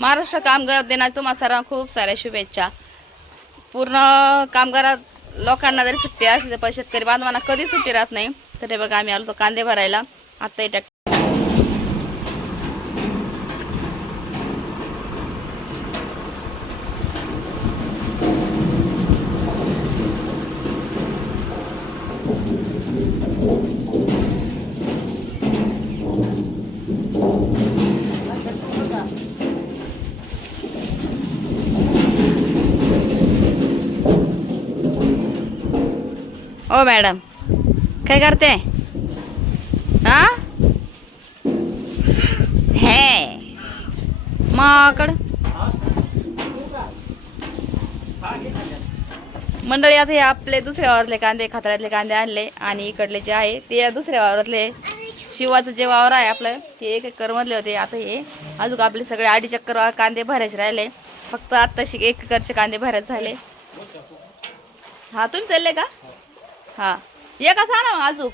महाराष्ट्र कामगार दिनाच्या तुम्हाला सर्वांना खूप साऱ्या शुभेच्छा. पूर्ण कामगारात लोकांना जरी सुट्टी असली तर शेतकरी बांधवांना कधी सुट्टी राहत नाही. तर हे बघा आम्ही आलो तो कांदे भरायला. आता हे ओ मॅडम काय करते हा हे माकड मंडळी. आता हे आपले दुसऱ्या वावरातले कांदे खाताळ्यातले कांदे आणले आणि इकडले जे आहे ते दुसऱ्या वावरातले शिवाचं जे वावर आहे आपलं ते 1 एकर मधले होते. आता हे अजून आपले सगळे 2.5 चक्कर कांदे भरायचे राहिले. फक्त आत्ताशी 1 एकरचे कांदे भरायचे झाले. हा तुम्ही चालले का? हा ये का सांगा मग अजून.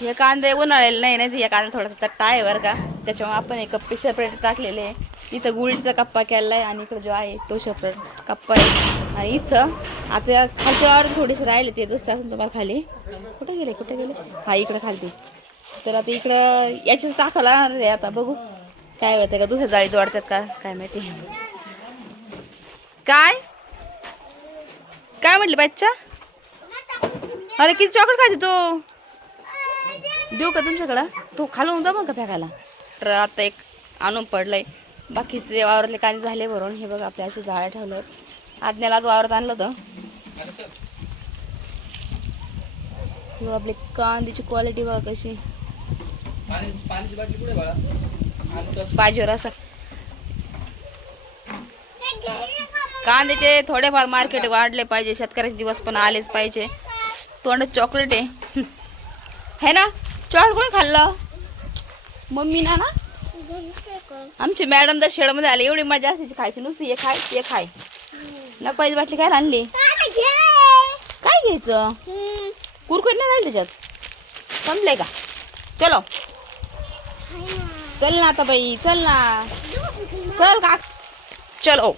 हे कांदे उन्हाळ्याला नाही हे कांदा थोडासा चट्टा आहे बरं का. त्याच्यामुळे आपण एक कप्पे सेपरेट टाकलेले आहे. इथं गुळीचा कप्पा केला आहे आणि इकडे जो आहे तो सेपरेट कप्पा आहे. आणि इथं आता खालच्या वावर थोडेसे राहिले ते दुसऱ्या असून तुम्हाला खाली कुठे गेले हा इकडे खालती. तर आता इकडं याचीच टाकायला रे. आता बघू काय होतं का दुसऱ्या जाळीत वाढतात का काय माहिती. काय म्हटली बच्चा? अरे किती चॉकलेट खाते तू? देऊ का तुमच्याकडं? तू खालून जा मग का फेकायला. तर आता एक आणून पडलंय. बाकीचे वावरातले कांदे झाले भरून. हे बघा आपल्या असे झाडं ठेवलं. आज्ञाला आज वावरात आणलं होतं. आपली कांद्याची क्वालिटी बघा कशी पाहिजेवर असं. कांद्याचे थोडेफार मार्केट वाढले पाहिजे. शेतकऱ्याचे दिवस पण आलेच पाहिजे. तोंडात चॉकलेट आहे ना. चॉकलेट कोणी खाल्लं? मम्मी ना ना आमची मॅडम जर शेडमध्ये आली एवढी मजा असायची खायची नुसती. हे खाय ते खाय. नकाची बाटली काय आणली? काय घ्यायचं? कुरकुरे नाही राहिले त्याच्यात. संपले का? चलो चल ना आता बाई चल ना चल का चलो.